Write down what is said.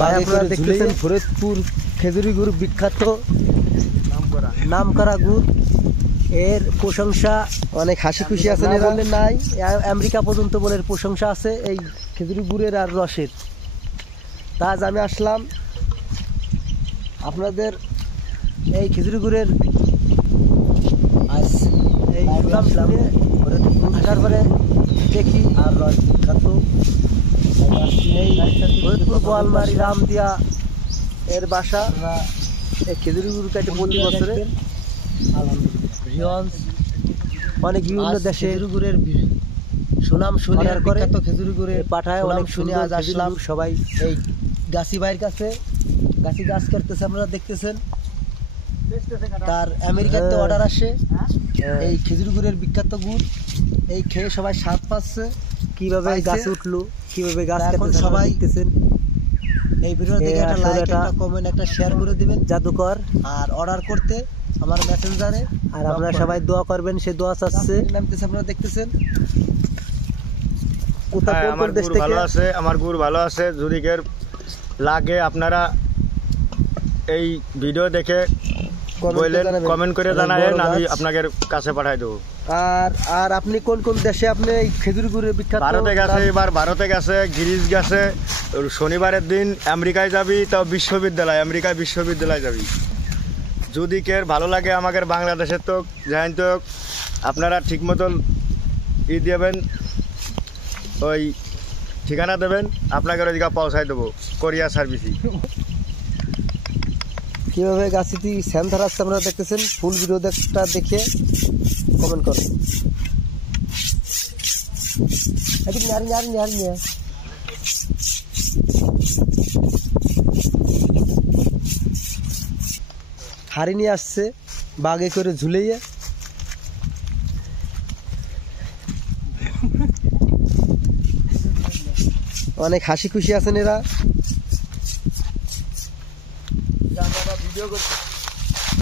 আপনারা দেখতেছেন ফরিদপুর খেজুরি গুড় বিখ্যাত নামকরা গুড়, এর প্রশংসা অনেক হাসি খুশি আছে নাই, আমেরিকা পর্যন্ত বলে প্রশংসা আছে এই খেজুরি গুড়ের আর রসের। তা আজ আমি আসলাম আপনাদের এই খেজুরি গুড়ের এই আসার পরে দেখি আর রস বিখ্যাত এই ফরিদপুর বোয়ালমারি রামদিয়া এর বাসা। এই খেজুরি গুড় কাটে প্রতি বছরে অনেক বিভিন্ন দেশে গুড়ের সুনাম শুনে আর করে, তো খেজুরি গুড়ে পাঠায় অনেক শুনে। আজ আসলাম সবাই এই গাছি ভাইয়ের কাছে, গাছি গাছ কাটতেছে আপনারা দেখতেছেন। তার আমেরিকাতে অর্ডার আসে এই খেজুরি গুড়ের বিখ্যাত গুড়, এই খেয়ে সবাই স্বাদ পাচ্ছে কিভাবে গাছ উঠলো, কিভাবে গাছ কাটতেছে সবাই দেখতেছেন। এই ভিডিও দেখে একটা লাইক, একটা কমেন্ট, একটা শেয়ার করে দিবেন জাদুকর। আর অর্ডার করতে আমার মেসেঞ্জারে, আর আপনারা সবাই দোয়া করবেন, সে দোয়া চাচ্ছে নামতেছে আপনারা দেখতেছেন। আমার গুড় ভালো আছে, আমার গুড় ভালো আছে। যদি কেউ লাগে আপনারা এই ভিডিও দেখে বললেন, কমেন্ট করে জানাবেন, আমি আপনাদের কাছে পাঠাই দেবো। আর আপনি কোন কোন দেশে আপনি এই খেজুর গুড়ের বিখ্যাত? ভারতে গেছে, এবার ভারতে গেছে, গ্রিস গেছে, শনিবারের দিন আমেরিকায় যাবি, তাও বিশ্ববিদ্যালয়, আমেরিকায় বিশ্ববিদ্যালয় যাবি। যদি কেউ ভালো লাগে আমাদের বাংলাদেশের তো যাই তো আপনারা ঠিক মতন দেবেন, ওই ঠিকানা দেবেন, আপনাকে ওইদিকে পৌঁছাই দেবো কোরিয়ার সার্ভিসই। কিভাবে গাছিটি স্যান্থার আসছে আপনারা দেখতেছেন। ফুল ভিডিওটা দেখে কমেন্ট করুন। হাড়ি নিয়ে আসছে বাগে করে ঝুলিয়ে, অনেক হাসি খুশি আছেন এরা। ভিডিও করছি।